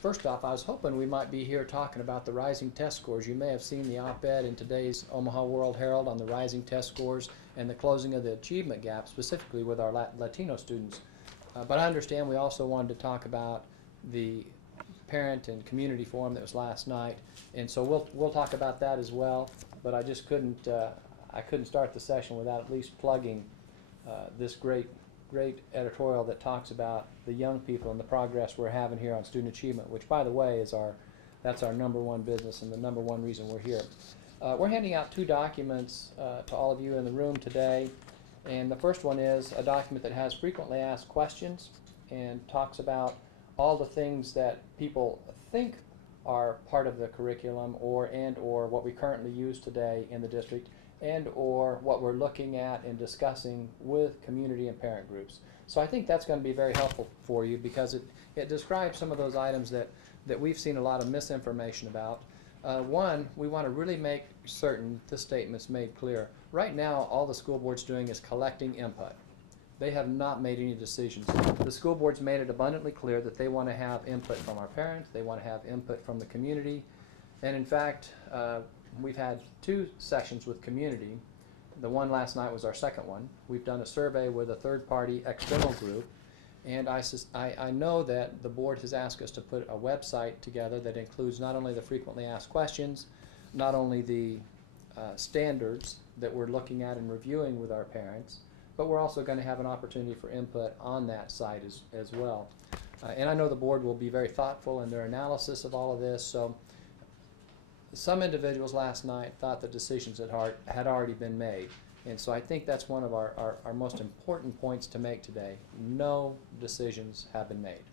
First off, I was hoping we might be here talking about the rising test scores. You may have seen the op-ed in today's Omaha World Herald on the rising test scores and the closing of the achievement gap, specifically with our Latino students. But I understand we also wanted to talk about the parent and community forum that was last night, and so we'll talk about that as well. But I just couldn't I couldn't start the session without at least plugging this great editorial that talks about the young people and the progress we're having here on student achievement, which, by the way, is that's our #1 business and the #1 reason we're here. We're handing out 2 documents to all of you in the room today, and the first one is a document that has frequently asked questions and talks about all the things that people think are part of the curriculum or what we currently use today in the district, and or what we're looking at and discussing with community and parent groups. So I think that's going to be very helpful for you because it describes some of those items that we've seen a lot of misinformation about. One, we want to really make certain this statement's made clear. Right now, all the school board's doing is collecting input. They have not made any decisions. The school board's made it abundantly clear that they want to have input from our parents, they want to have input from the community, and in fact, we've had 2 sessions with community. The one last night was our second one. We've done a survey with a third-party external group, and I know that the board has asked us to put a website together that includes not only the frequently asked questions, not only the standards that we're looking at and reviewing with our parents, but we're also going to have an opportunity for input on that site as well. And I know the board will be very thoughtful in their analysis of all of this. So some individuals last night thought the decisions had already been made. And so I think that's one of our most important points to make today. No decisions have been made.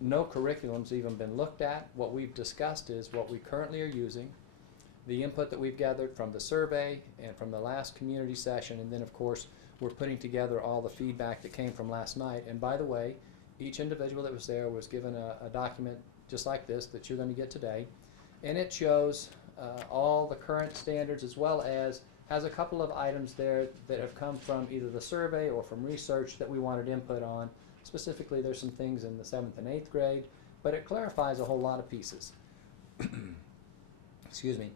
No curriculum's even been looked at. What we've discussed is what we currently are using, the input that we've gathered from the survey and from the last community session, and then of course we're putting together all the feedback that came from last night. And by the way, each individual that was there was given a document just like this that you're going to get today. And it shows all the current standards, as well as has a couple of items there that have come from either the survey or from research that we wanted input on. Specifically, there's some things in the 7th and 8th grade, but it clarifies a whole lot of pieces. Excuse me.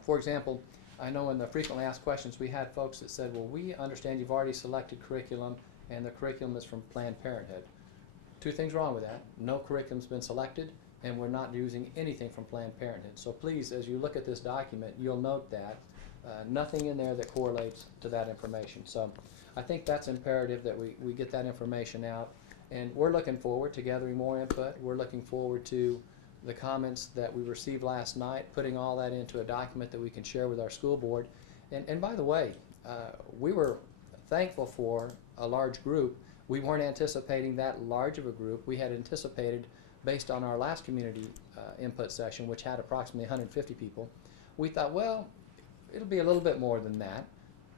For example, I know in the frequently asked questions we had folks that said, well, we understand you've already selected curriculum and the curriculum is from Planned Parenthood. 2 things wrong with that. No curriculum's been selected, and we're not using anything from Planned Parenthood. So please, as you look at this document, you'll note that nothing in there that correlates to that information. So I think that's imperative that we get that information out, and we're looking forward to gathering more input. We're looking forward to the comments that we received last night, putting all that into a document that we can share with our school board. And by the way, we were thankful for a large group. We weren't anticipating that large of a group. We had anticipated, based on our last community input session, which had approximately 150 people, we thought, well, it'll be a little bit more than that,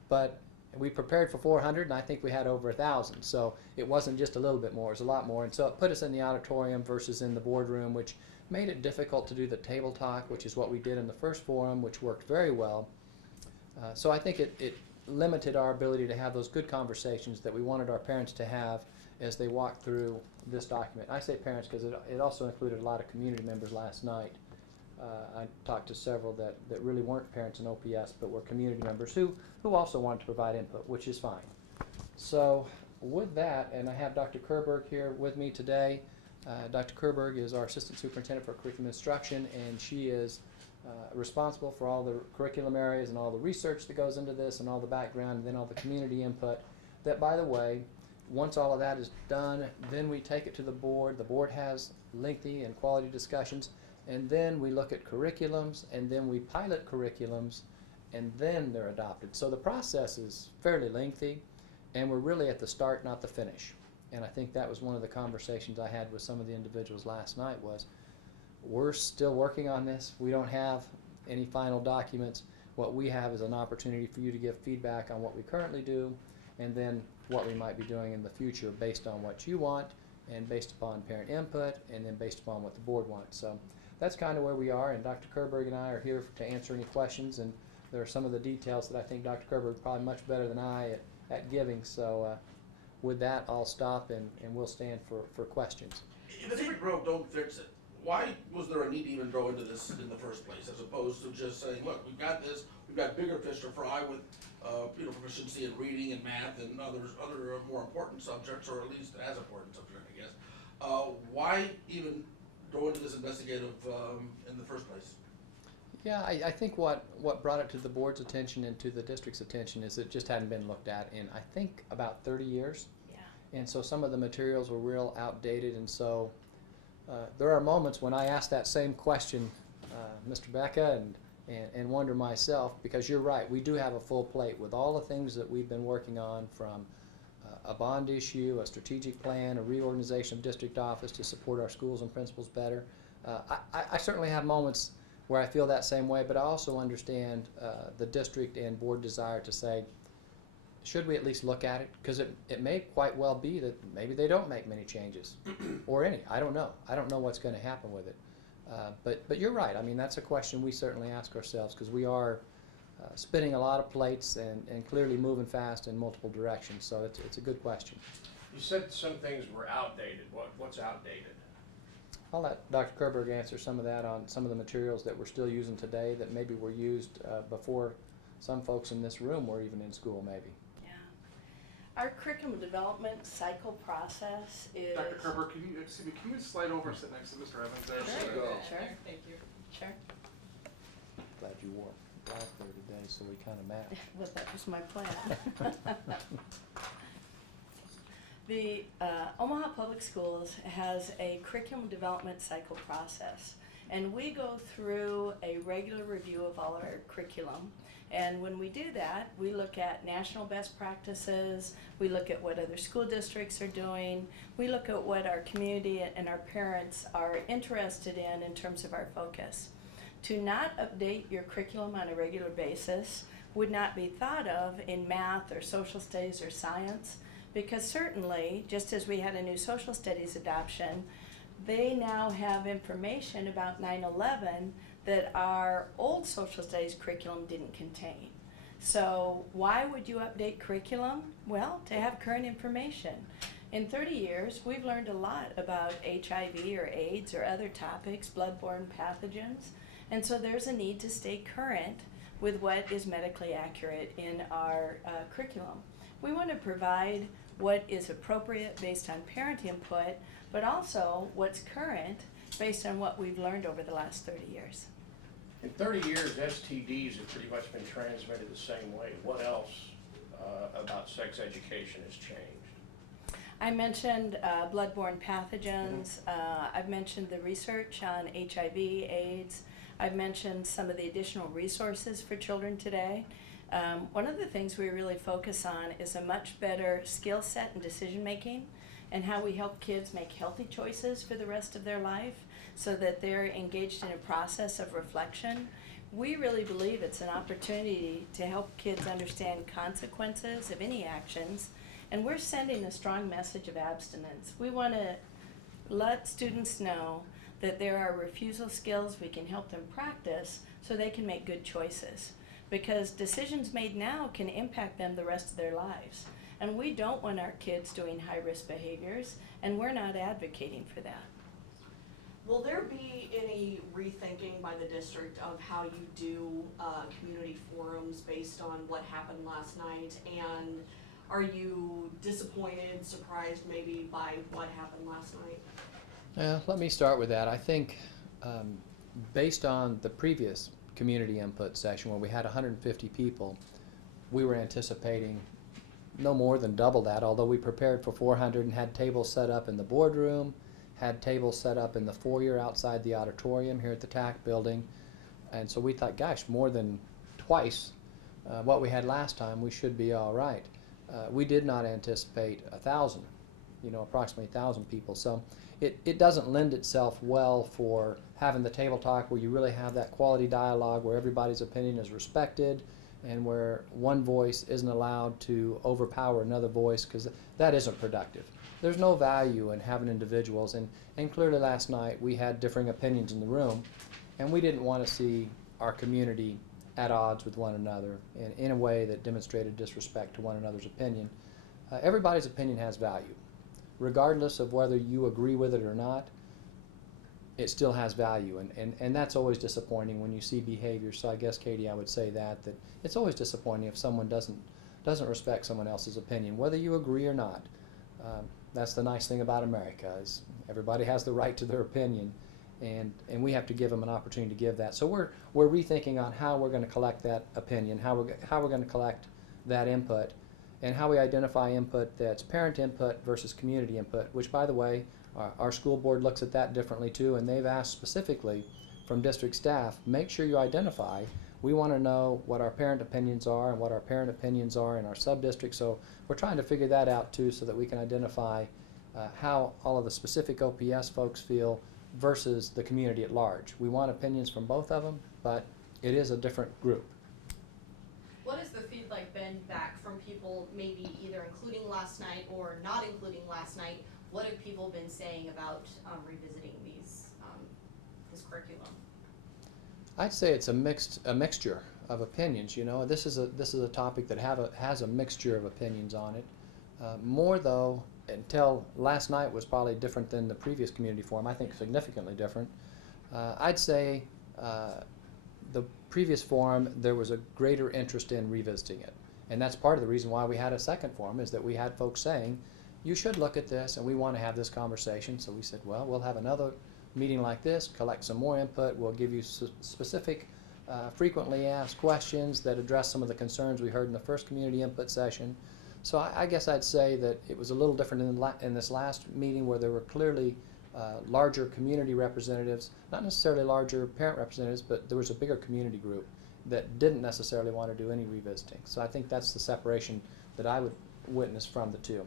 but we prepared for 400, and I think we had over 1,000. So it wasn't just a little bit more, it was a lot more. And so it put us in the auditorium versus in the boardroom, which made it difficult to do the table talk, which is what we did in the first forum, which worked very well. So I think it limited our ability to have those good conversations that we wanted our parents to have as they walked through this document. I say parents because it also included a lot of community members last night. I talked to several that really weren't parents in OPS but were community members who also wanted to provide input, which is fine. So with that, and I have Dr. Kerberg here with me today. Dr. Kerberg is our Assistant Superintendent for Curriculum Instruction, and she is responsible for all the curriculum areas and all the research that goes into this and all the background and then all the community input. That, by the way, once all of that is done, then we take it to the board. The board has lengthy and quality discussions, and then we look at curriculums, and then we pilot curriculums, and then they're adopted. So the process is fairly lengthy, and we're really at the start, not the finish. And I think that was one of the conversations I had with some of the individuals last night was, we're still working on this. We don't have any final documents. What we have is an opportunity for you to give feedback on what we currently do, and then what we might be doing in the future based on what you want, and based upon parent input, and then based upon what the board wants. So that's kind of where we are, and Dr. Kerberg and I are here to answer any questions, and there are some of the details that I think Dr. Kerberg is probably much better than I at giving. So with that, I'll stop, and we'll stand for questions. If it ain't broke, don't fix it. why was there a need to even go into this in the first place, as opposed to just saying, look, we've got this, we've got bigger fish to fry with, proficiency in reading and math and other more important subjects, or at least as important subject, I guess. Why even go into this investigative in the first place? Yeah, I think what brought it to the board's attention and to the district's attention is it just hadn't been looked at in, I think, about 30 years. Yeah. And so some of the materials were real outdated, and so there are moments when I ask that same question, Mr. Becca, and wonder myself, because you're right, we do have a full plate with all the things that we've been working on, from a bond issue, a strategic plan, a reorganization of district office to support our schools and principals better. I certainly have moments where I feel that same way, but I also understand the district and board desire to say, should we at least look at it? Because it may quite well be that maybe they don't make many changes, or any. I don't know. I don't know what's going to happen with it. But you're right. I mean, that's a question we certainly ask ourselves, because we are spinning a lot of plates and clearly moving fast in multiple directions. So it's a good question. You said some things were outdated. What's outdated? I'll let Dr. Kerberg answer some of that on some of the materials that we're still using today that maybe were used before some folks in this room were even in school, maybe. Yeah. Our curriculum development cycle process is... Dr. Kerber, can you slide over and sit next to Mr. Evans there? Sure. Sure. Thank you. Sure. Glad you wore black there today, so we kind of match. Well, that was my plan. The Omaha Public Schools has a curriculum development cycle process, and we go through a regular review of all our curriculum. And when we do that, we look at national best practices, we look at what other school districts are doing, we look at what our community and our parents are interested in terms of our focus. To not update your curriculum on a regular basis would not be thought of in math or social studies or science, because certainly, just as we had a new social studies adoption, they now have information about 9/11 that our old social studies curriculum didn't contain. So why would you update curriculum? Well, to have current information. In 30 years, we've learned a lot about HIV or AIDS or other topics, bloodborne pathogens, and so there's a need to stay current with what is medically accurate in our curriculum. We want to provide what is appropriate based on parent input, but also what's current based on what we've learned over the last 30 years. In 30 years, STDs have pretty much been transmitted the same way. What else about sex education has changed? I mentioned bloodborne pathogens. I've mentioned the research on HIV, AIDS. I've mentioned some of the additional resources for children today. One of the things we really focus on is a much better skill set in decision making and how we help kids make healthy choices for the rest of their life so that they're engaged in a process of reflection. We really believe it's an opportunity to help kids understand consequences of any actions, and we're sending a strong message of abstinence. We want to let students know that there are refusal skills we can help them practice so they can make good choices, because decisions made now can impact them the rest of their lives. And we don't want our kids doing high-risk behaviors, and we're not advocating for that. Will there be any rethinking by the district of how you do community forums based on what happened last night? And are you disappointed, surprised maybe by what happened last night? Let me start with that. I think based on the previous community input session where we had 150 people, we were anticipating no more than double that, although we prepared for 400 and had tables set up in the boardroom, had tables set up in the foyer outside the auditorium here at the TAC building. And so we thought, gosh, more than twice what we had last time, we should be all right. We did not anticipate 1,000, approximately 1,000 people. So it doesn't lend itself well for having the table talk where you really have that quality dialogue where everybody's opinion is respected and where one voice isn't allowed to overpower another voice, because that isn't productive. There's no value in having individuals, and clearly last night we had differing opinions in the room, and we didn't want to see our community at odds with one another in a way that demonstrated disrespect to one another's opinion. Everybody's opinion has value, regardless of whether you agree with it or not. it still has value, and that's always disappointing when you see behavior. So I guess, Katie, I would say that it's always disappointing if someone doesn't respect someone else's opinion, whether you agree or not. That's the nice thing about America, is everybody has the right to their opinion, and we have to give them an opportunity to give that. So we're rethinking on how we're going to collect that opinion, how we're going to collect that input, and how we identify input that's parent input versus community input, which, by the way, our school board looks at that differently too, and they've asked specifically from district staff, make sure you identify. We want to know what our parent opinions are and what our parent opinions are in our sub-district. So we're trying to figure that out too, so that we can identify how all of the specific OPS folks feel versus the community at large. We want opinions from both of them, but it is a different group. What has the feedback been back from people, maybe either including last night or not including last night? What have people been saying about revisiting this curriculum? I'd say it's a mixture of opinions. You know, this is a topic that has a mixture of opinions on it. More though, until last night was probably different than the previous community forum. I think significantly different. I'd say the previous forum there was a greater interest in revisiting it, and that's part of the reason why we had a second forum, is that we had folks saying, you should look at this, and we want to have this conversation. So we said, well, we'll have another meeting like this, collect some more input, we'll give you specific frequently asked questions that address some of the concerns we heard in the first community input session. So I guess I'd say that it was a little different in this last meeting, where there were clearly larger community representatives, not necessarily larger parent representatives, but there was a bigger community group that didn't necessarily want to do any revisiting. So I think that's the separation that I would witness from the two.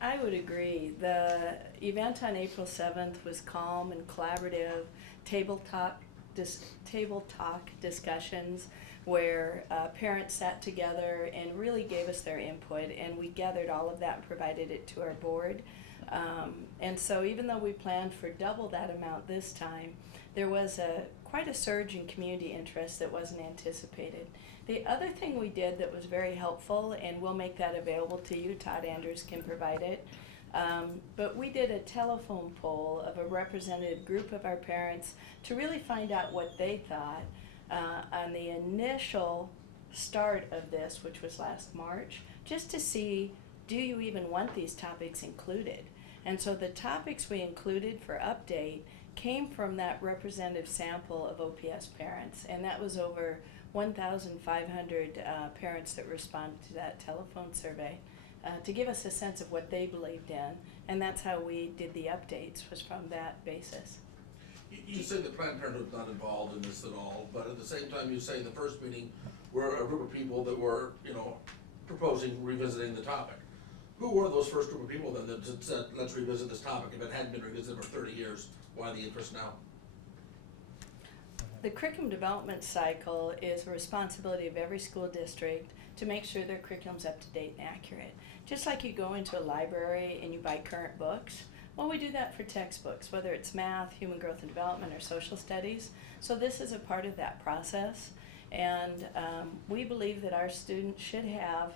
I would agree. The event on April 7th was calm and collaborative, table talk discussions where parents sat together and really gave us their input, and we gathered all of that and provided it to our board. And so even though we planned for double that amount this time, there was quite a surge in community interest that wasn't anticipated. The other thing we did that was very helpful, and we'll make that available to you, Todd Andrews can provide it, but we did a telephone poll of a representative group of our parents to really find out what they thought on the initial start of this, which was last March, just to see, do you even want these topics included? And so the topics we included for update came from that representative sample of OPS parents, and that was over 1,500 parents that responded to that telephone survey to give us a sense of what they believed in, and that's how we did the updates, was from that basis. You say that Planned Parenthood's not involved in this at all, but at the same time you say the first meeting were a group of people that were, proposing revisiting the topic. Who were those first group of people then that said, let's revisit this topic? If it hadn't been revisited for 30 years, why the interest now? The curriculum development cycle is a responsibility of every school district to make sure their curriculum's up to date and accurate. Just like you go into a library and you buy current books, well, we do that for textbooks, whether it's math, human growth and development, or social studies. So this is a part of that process, and we believe that our students should have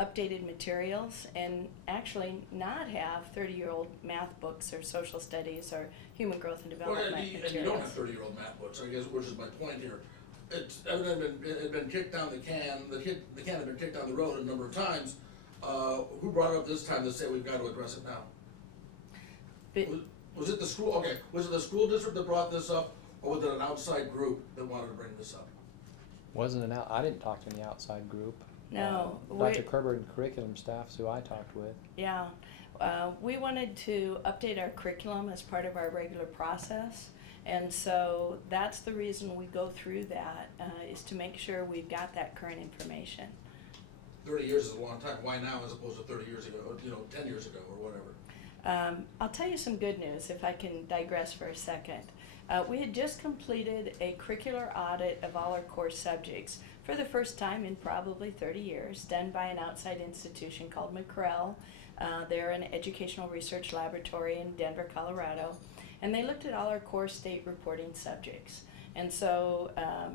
updated materials and actually not have 30-year-old math books or social studies or human growth and development materials. And you don't have 30-year-old math books, I guess, which is my point here. It's evidently it had been kicked down the can had been kicked down the road a number of times. Who brought it up this time to say we've got to address it now? Was it the school? Okay, was it the school district that brought this up, or was it an outside group that wanted to bring this up? I didn't talk to any outside group. No. Dr. Kerber and curriculum staff's who I talked with. Yeah. We wanted to update our curriculum as part of our regular process, and so that's the reason we go through that, is to make sure we've got that current information. 30 years is a long time. Why now as opposed to 30 years ago, 10 years ago or whatever? I'll tell you some good news if I can digress for a second. We had just completed a curricular audit of all our core subjects for the first time in probably 30 years, done by an outside institution called McCrell. They're an educational research laboratory in Denver, Colorado, and they looked at all our core state reporting subjects. And so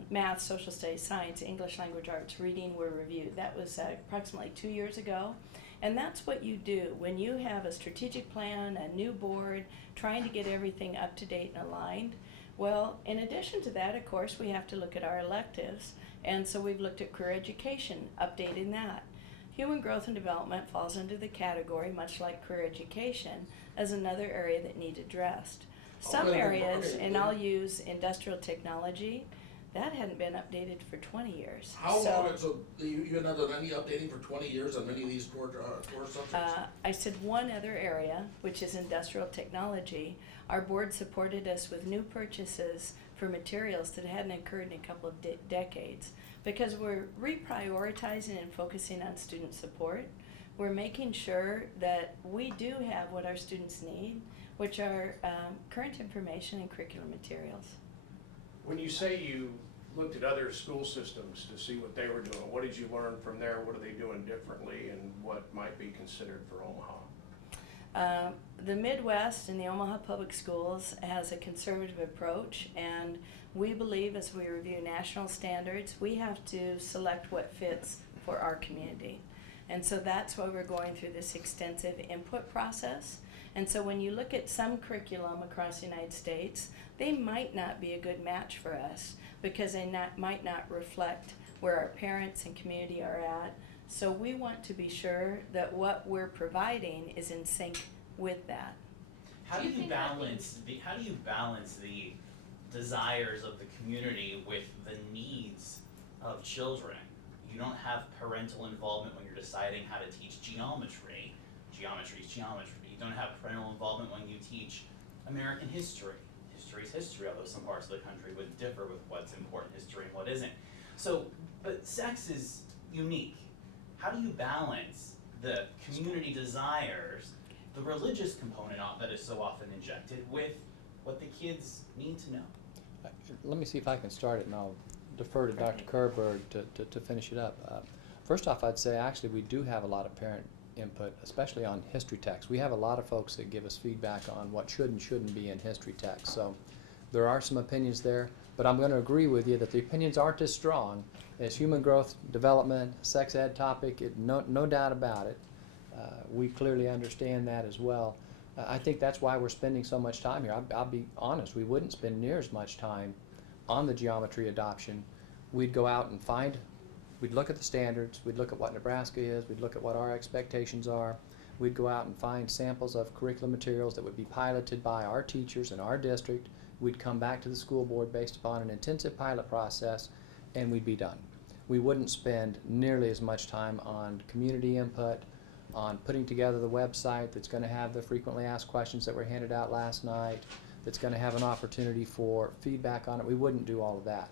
math, social studies, science, English language arts, reading were reviewed. That was approximately 2 years ago. And that's what you do when you have a strategic plan, a new board, trying to get everything up to date and aligned. Well, in addition to that, of course, we have to look at our electives. And so we've looked at career education, updating that. Human growth and development falls under the category, much like career education, as another area that needs addressed. Some Okay, areas, okay. and I'll use industrial technology, that hadn't been updated for 20 years. How So, long, so you haven't done any updating for 20 years on many of these core subjects? I said one other area, which is industrial technology. Our board supported us with new purchases for materials that hadn't occurred in a couple of decades, because we're reprioritizing and focusing on student support. We're making sure that we do have what our students need, which are current information and curriculum materials. When you say you looked at other school systems to see what they were doing, what did you learn from there? What are they doing differently, and what might be considered for Omaha? The Midwest and the Omaha Public Schools has a conservative approach, and we believe as we review national standards, we have to select what fits for our community. And so that's why we're going through this extensive input process. And so when you look at some curriculum across the United States, they might not be a good match for us because they might not reflect where our parents and community are at. So we want to be sure that what we're providing is in sync with that. How Do do you you think that balance the desires of the community with the needs of children? You don't have parental involvement when you're deciding how to teach geometry. Geometry is geometry. You don't have parental involvement when you teach American history. History is history, although some parts of the country would differ with what's important history and what isn't. So, but sex is unique. How do you balance the community desires, the religious component that is so often injected, with what the kids need to know? Let me see if I can start it, and I'll defer to Dr. Kerberg to finish it up. First off, I'd say actually we do have a lot of parent input, especially on history texts. We have a lot of folks that give us feedback on what should and shouldn't be in history text. So there are some opinions there, but I'm going to agree with you that the opinions aren't as strong as human growth, development, sex ed topic. No doubt about it. We clearly understand that as well. I think that's why we're spending so much time here. I'll be honest, we wouldn't spend near as much time on the geometry adoption. We'd go out and we'd look at the standards, we'd look at what Nebraska is, we'd look at what our expectations are, we'd go out and find samples of curriculum materials that would be piloted by our teachers in our district. We'd come back to the school board based upon an intensive pilot process, and we'd be done. We wouldn't spend nearly as much time on community input, on putting together the website that's going to have the frequently asked questions that were handed out last night, that's going to have an opportunity for feedback on it. We wouldn't do all of that.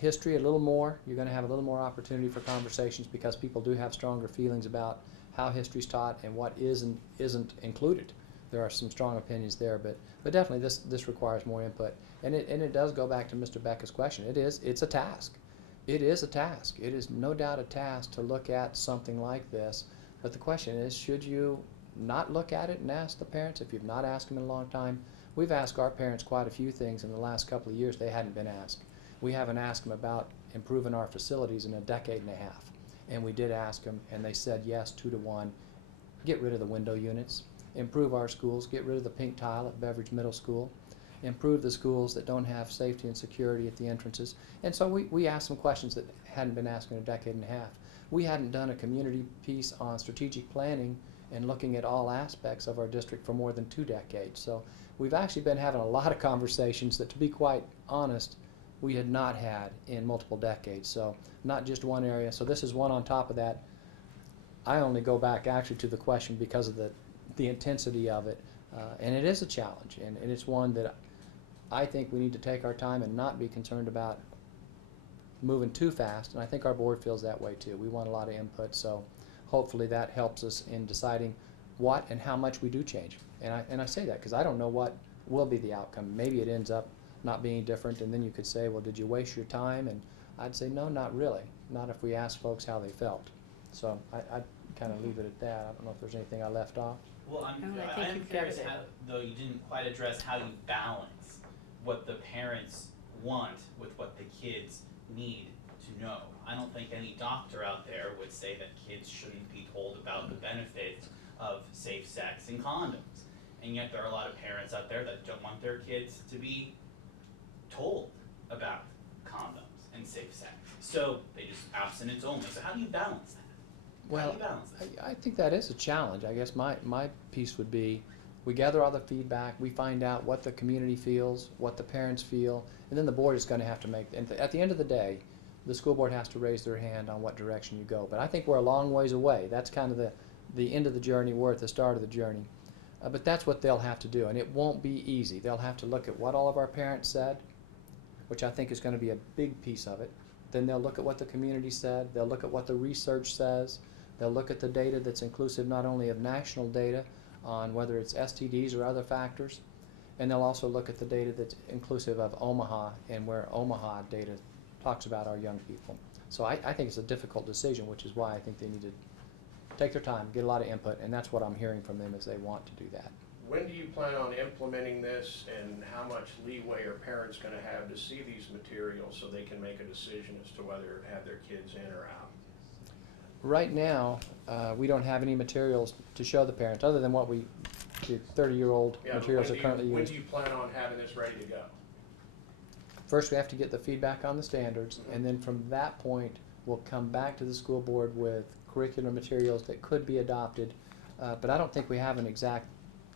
History, a little more. You're going to have a little more opportunity for conversations because people do have stronger feelings about how history's taught and what is and isn't included. There are some strong opinions there, but definitely this requires more input. And it does go back to Mr. Becca's question. It's a task. It is a task. It is no doubt a task to look at something like this. But the question is, should you not look at it and ask the parents if you've not asked them in a long time? We've asked our parents quite a few things in the last couple of years they hadn't been asked. We haven't asked them about improving our facilities in a decade and a half. And we did ask them, and they said yes, 2-to-1. Get rid of the window units. Improve our schools. Get rid of the pink tile at Beveridge Middle School. Improve the schools that don't have safety and security at the entrances. And so we asked some questions that hadn't been asked in a decade and a half. We hadn't done a community piece on strategic planning and looking at all aspects of our district for more than 2 decades. So we've actually been having a lot of conversations that, to be quite honest, we had not had in multiple decades. So not just one area. So this is one on top of that. I only go back actually to the question because of the intensity of it. And it is a challenge, and it's one that I think we need to take our time and not be concerned about moving too fast, and I think our board feels that way too. We want a lot of input, so hopefully that helps us in deciding what and how much we do change. And I say that because I don't know what will be the outcome. Maybe it ends up not being different, and then you could say, well, did you waste your time? And I'd say, no, not really. Not if we asked folks how they felt. So I'd kind of leave it at that. I don't know if there's anything I left off. Well, I think I'm you've curious covered it. how, though you didn't quite address how you balance what the parents want with what the kids need to know. I don't think any doctor out there would say that kids shouldn't be told about the benefits of safe sex and condoms. And yet there are a lot of parents out there that don't want their kids to be told about condoms and safe sex. So they just abstinence only. So how do you balance that? How Well, do you balance that? I think that is a challenge. I guess my piece would be, we gather all the feedback, we find out what the community feels, what the parents feel, and then the board is going to have to make, and at the end of the day, the school board has to raise their hand on what direction you go. But I think we're a long ways away. That's kind of the end of the journey. We're at the start of the journey. But that's what they'll have to do, and it won't be easy. They'll have to look at what all of our parents said, which I think is going to be a big piece of it. Then they'll look at what the community said. They'll look at what the research says. They'll look at the data that's inclusive not only of national data on whether it's STDs or other factors, and they'll also look at the data that's inclusive of Omaha and where Omaha data talks about our young people. So I think it's a difficult decision, which is why I think they need to take their time, get a lot of input, and that's what I'm hearing from them is they want to do that. When do you plan on implementing this, and how much leeway are parents gonna have to see these materials so they can make a decision as to whether to have their kids in or out? Right now, we don't have any materials to show the parents other than what the 30-year-old Yeah, but materials are when currently When used. do you plan on having this ready to go? First, we have to get the feedback on the standards, and then from that point, we'll come back to the school board with curricular materials that could be adopted. But I don't think we have an exact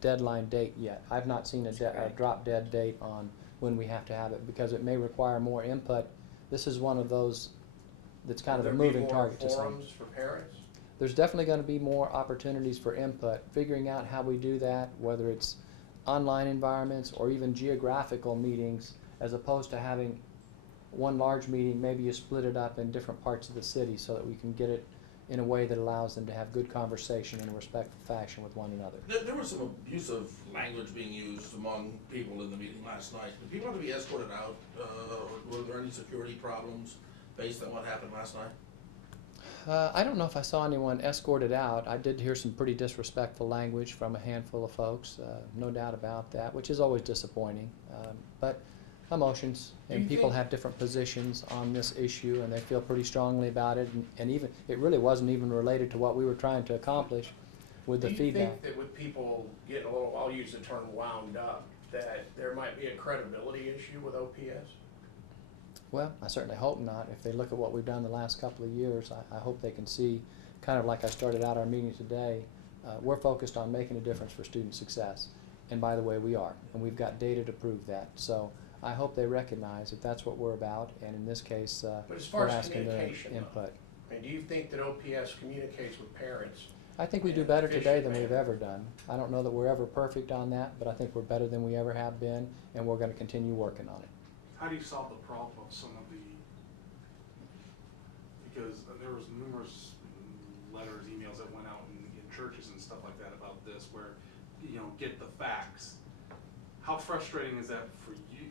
deadline date yet. I've not seen a drop-dead date on when we have to have it, because it may require more input. This is one of those that's kind of a moving target to Will some. there be more forums for parents? There's definitely going to be more opportunities for input, figuring out how we do that, whether it's online environments or even geographical meetings, as opposed to having one large meeting. Maybe you split it up in different parts of the city so that we can get it in a way that allows them to have good conversation in a respectful fashion with one another. There was some abusive language being used among people in the meeting last night. Did people have to be escorted out? Were there any security problems based on what happened last night? I don't know if I saw anyone escorted out. I did hear some pretty disrespectful language from a handful of folks, no doubt about that, which is always disappointing. But emotions, Do and you people think- have different positions on this issue, and they feel pretty strongly about it, and even, it really wasn't even related to what we were trying to accomplish with the Do you feedback. think that with people getting a little, I'll use the term wound up, that there might be a credibility issue with OPS? Well, I certainly hope not. If they look at what we've done the last couple of years, I hope they can see, kind of like I started out our meeting today, we're focused on making a difference for student success. And by the way, we are, and we've got data to prove that. So I hope they recognize that that's what we're about, and in this case, But as far we're as asking their communication, though, input. I mean, do you think that OPS communicates with parents? I think we do in an better today efficient than we've manner? ever done. I don't know that we're ever perfect on that, but I think we're better than we ever have been, and we're gonna continue working on it. How do you solve the problem of some of the, because there was numerous letters, emails that went out in churches and stuff like that about this, where, you know, get the facts. How frustrating is that for you,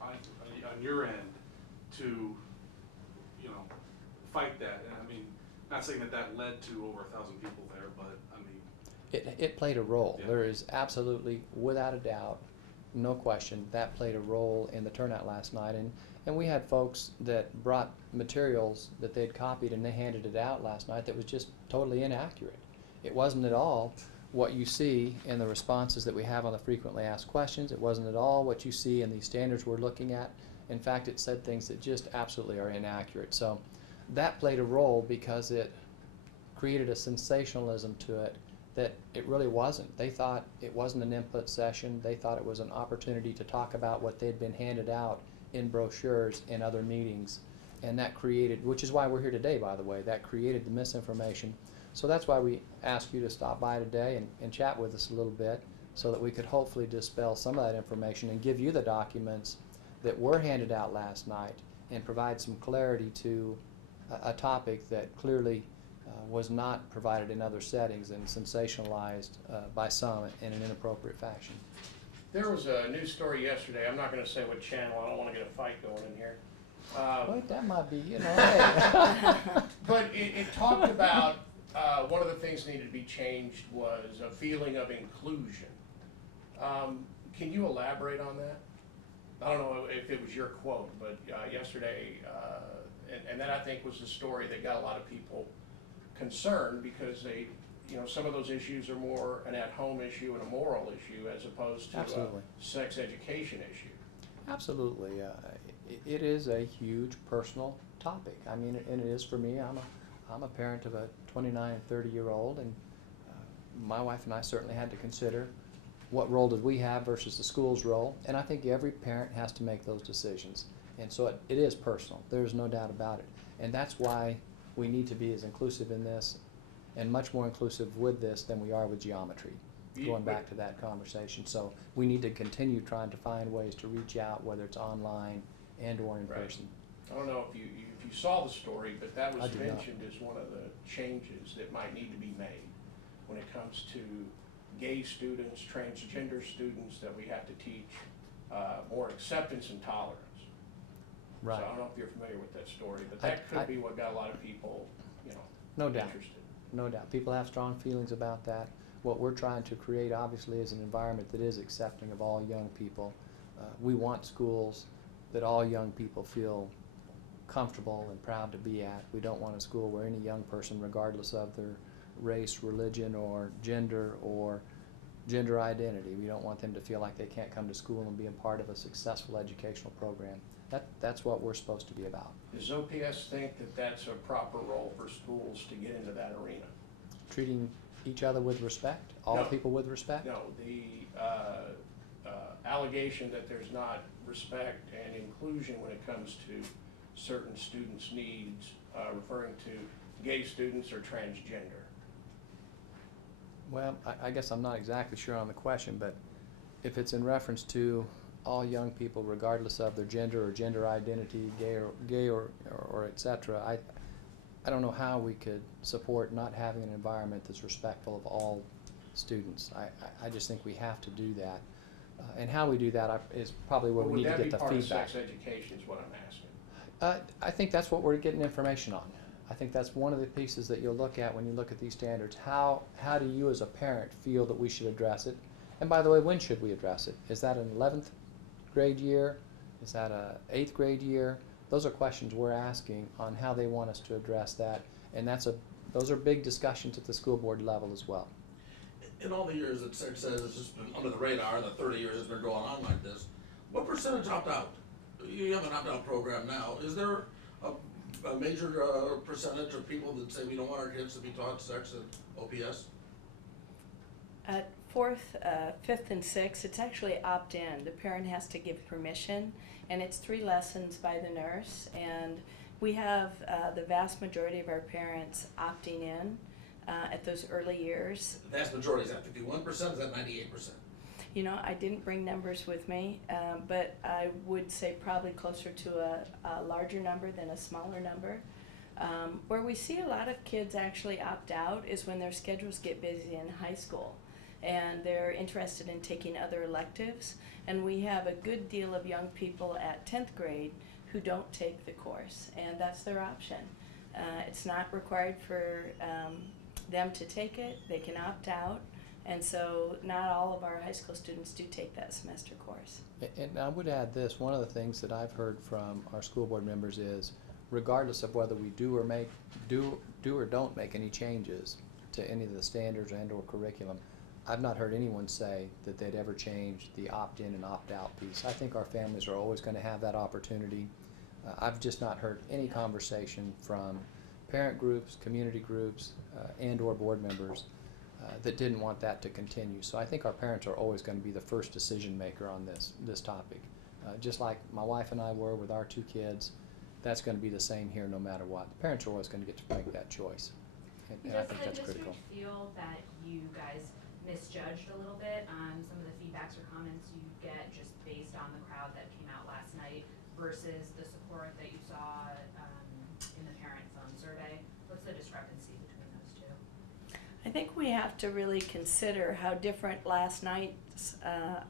on your end, to, you know, fight that? And I mean, not saying that that led to over 1,000 people there, but I mean. It played a role. Yeah. There is absolutely, without a doubt, no question, that played a role in the turnout last night. And we had folks that brought materials that they'd copied and they handed it out last night that was just totally inaccurate. It wasn't at all what you see in the responses that we have on the frequently asked questions. It wasn't at all what you see in these standards we're looking at. In fact, it said things that just absolutely are inaccurate. So that played a role because it created a sensationalism to it that it really wasn't. They thought it wasn't an input session. They thought it was an opportunity to talk about what they'd been handed out in brochures in other meetings. And that created, which is why we're here today, by the way, that created the misinformation. So that's why we asked you to stop by today and chat with us a little bit so that we could hopefully dispel some of that information and give you the documents that were handed out last night and provide some clarity to a topic that clearly was not provided in other settings and sensationalized by some in an inappropriate fashion. There was a news story yesterday, I'm not gonna say what channel, I don't wanna get a fight going in here. Well, that might be, you know, hey. But it talked about, one of the things that needed to be changed was a feeling of inclusion. Can you elaborate on that? I don't know if if it was your quote, but yesterday, and that I think was the story that got a lot of people concerned, because they, some of those issues are more an at-home issue and a moral issue as opposed to Absolutely. a sex education issue. Absolutely. It is a huge personal topic. I mean, and it is for me. I'm a parent of a 29 and 30-year-old, and my wife and I certainly had to consider what role did we have versus the school's role, and I think every parent has to make those decisions. And so it is personal. There's no doubt about it. And that's why we need to be as inclusive in this and much more inclusive with this than we are with geometry, going back to that conversation. So we need to continue trying to find ways to reach out, whether it's online and or in Right. person. I don't know if you saw the story, but that I was did not. mentioned as one of the changes that might need to be made when it comes to gay students, transgender students, that we have to teach more acceptance and tolerance. Right. So I don't know if you're familiar with that story, but I- that could be what got a lot of people, No doubt. interested. No doubt. People have strong feelings about that. What we're trying to create, obviously, is an environment that is accepting of all young people. We want schools that all young people feel comfortable and proud to be at. We don't want a school where any young person, regardless of their race, religion, or gender identity, we don't want them to feel like they can't come to school and be a part of a successful educational program. That's what we're supposed to be about. Does OPS think that that's a proper role for schools to get into that arena? Treating each other with respect, all No. people with respect. No, the allegation that there's not respect and inclusion when it comes to certain students' needs, referring to gay students or transgender. Well, I guess I'm not exactly sure on the question, but if it's in reference to all young people, regardless of their gender or gender identity, gay or et cetera, I don't know how we could support not having an environment that's respectful of all students. I just think we have to do that. And how we do that is probably where But we need to get the Would that be feedback. part of sex education is what I'm asking? I think that's what we're getting information on. I think that's one of the pieces that you'll look at when you look at these standards. How do you as a parent feel that we should address it? And by the way, when should we address it? Is that an 11th grade year? Is that a 8th grade year? Those are questions we're asking on how they want us to address that. And those are big discussions at the school board level as well. In all the years that sex ed has just been under the radar, the 30 years it's been going on like this, what percentage opt out? You have an opt-out program now. Is there a major percentage of people that say we don't want our kids to be taught sex at OPS? At 4th, 5th, and 6th, it's actually opt-in. The parent has to give permission, and it's 3 lessons by the nurse. And we have the vast majority of our parents opting in at those early years. The vast majority, is that 51%, is that 98%? You know, I didn't bring numbers with me, but I would say probably closer to a larger number than a smaller number. Where we see a lot of kids actually opt out is when their schedules get busy in high school and they're interested in taking other electives. And we have a good deal of young people at 10th grade who don't take the course, and that's their option. It's not required for them to take it. They can opt out. And so not all of our high school students do take that semester course. And I would add this, one of the things that I've heard from our school board members is, regardless of whether we do or don't make any changes to any of the standards and or curriculum, I've not heard anyone say that they'd ever change the opt-in and opt-out piece. I think our families are always going to have that opportunity. I've just not heard any conversation from parent groups, community groups, and or board members that didn't want that to continue. So I think our parents are always going to be the first decision maker on this topic. Just like my wife and I were with our 2 kids, that's going to be the same here no matter what. The parents are always going to get to make that choice. And I Does think the that's district critical. feel that you guys misjudged a little bit on some of the feedbacks or comments you get just based on the crowd that came out last night versus the support that you saw in the parent phone survey? What's the discrepancy between those two? I think we have to really consider how different last night's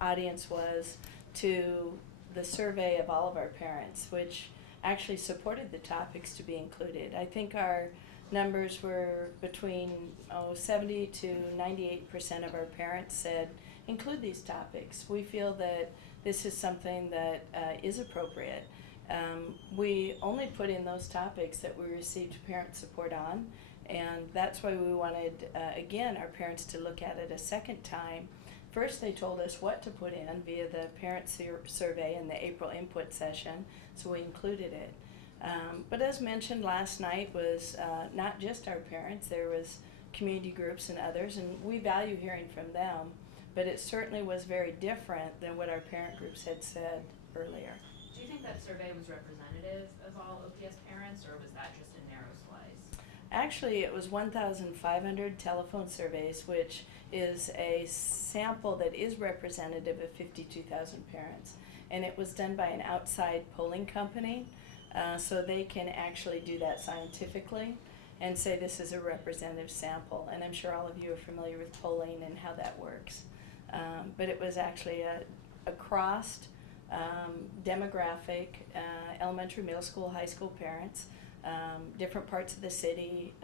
audience was to the survey of all of our parents, which actually supported the topics to be included. I think our numbers were between 70 to 98% of our parents said include these topics. We feel that this is something that is appropriate. We only put in those topics that we received parent support on, and that's why we wanted, again, our parents to look at it a second time. First, they told us what to put in via the parent survey in the April input session, so we included it. But as mentioned, last night was not just our parents, there was community groups and others, and we value hearing from them, but it certainly was very different than what our parent groups had said earlier. Do you think that survey was representative of all OPS parents, or was that just a narrow slice? Actually, it was 1,500 telephone surveys, which is a sample that is representative of 52,000 parents. And it was done by an outside polling company, so they can actually do that scientifically and say this is a representative sample. And I'm sure all of you are familiar with polling and how that works. But it was actually a crossed demographic, elementary, middle school, high school parents, different parts of the city,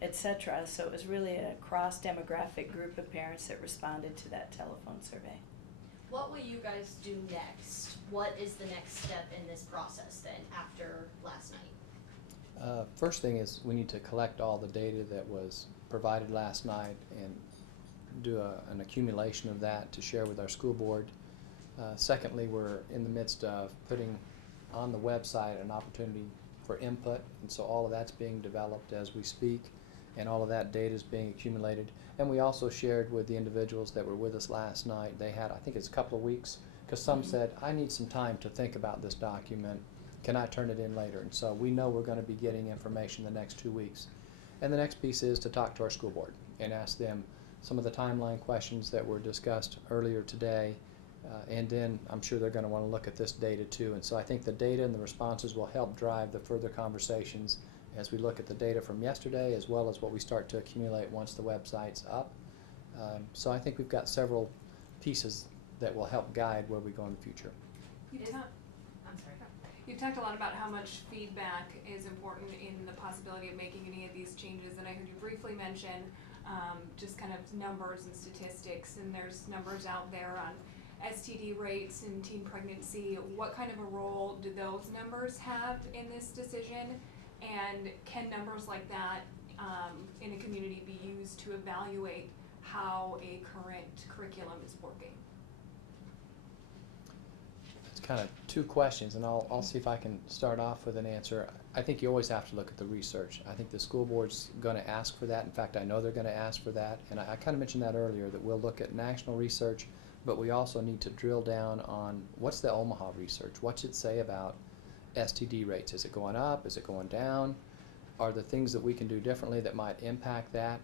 etc. So it was really a cross-demographic group of parents that responded to that telephone survey. What will you guys do next? What is the next step in this process then after last night? First thing is we need to collect all the data that was provided last night and do an accumulation of that to share with our school board. Secondly, we're in the midst of putting on the website an opportunity for input, and so all of that's being developed as we speak, and all of that data is being accumulated. And we also shared with the individuals that were with us last night, they had, I think it's a couple of weeks, because some said, I need some time to think about this document, can I turn it in later? And so we know we're going to be getting information the next 2 weeks. And the next piece is to talk to our school board and ask them some of the timeline questions that were discussed earlier today, and then I'm sure they're going to want to look at this data too. And so I think the data and the responses will help drive the further conversations as we look at the data from yesterday, as well as what we start to accumulate once the website's up. So I think we've got several pieces that will help guide where we go in the future. I'm sorry. You've talked a lot about how much feedback is important in the possibility of making any of these changes, and I heard you briefly mention just kind of numbers and statistics, and there's numbers out there on STD rates and teen pregnancy. What kind of a role do those numbers have in this decision? And can numbers like that in a community be used to evaluate how a current curriculum is working? It's kind of two questions, and I'll see if I can start off with an answer. I think you always have to look at the research. I think the school board's going to ask for that. In fact, I know they're going to ask for that, and I kind of mentioned that earlier, that we'll look at national research, but we also need to drill down on what's the Omaha research. What's it say about STD rates? Is it going up? Is it going down? Are there things that we can do differently that might impact that?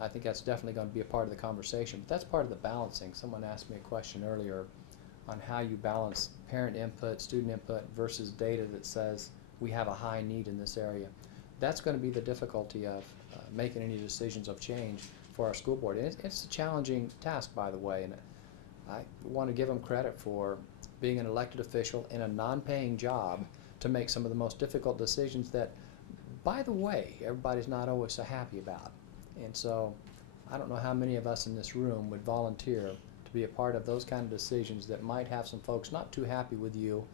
I think that's definitely going to be a part of the conversation, but that's part of the balancing. Someone asked me a question earlier on how you balance parent input, student input versus data that says we have a high need in this area. That's going to be the difficulty of making any decisions of change for our school board. And it's a challenging task, by the way, and I want to give them credit for being an elected official in a non-paying job to make some of the most difficult decisions that, by the way, everybody's not always so happy about. And so I don't know how many of us in this room would volunteer to be a part of those kind of decisions that might have some folks not too happy with you,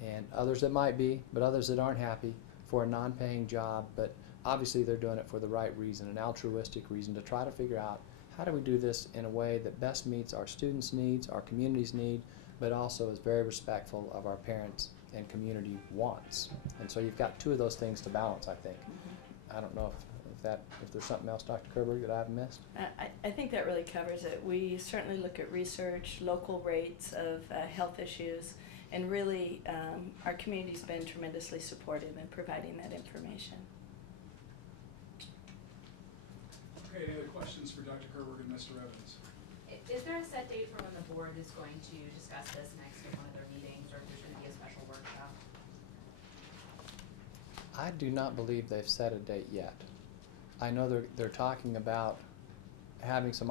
and others that might be, but others that aren't happy for a non-paying job, but obviously they're doing it for the right reason, an altruistic reason, to try to figure out how do we do this in a way that best meets our students' needs, our community's need, but also is very respectful of our parents' and community wants. And so you've got two of those things to balance, I think. I don't know if there's something else, Dr. Kerberg, that I've missed. I think that really covers it. We certainly look at research, local rates of health issues, and really our community's been tremendously supportive in providing that information. Okay, any other questions for Dr. Kerberg and Mr. Evans? Is there a set date for when the board is going to discuss this next in one of their meetings, or if there's going to be a special workshop? I do not believe they've set a date yet. I know they're talking about having some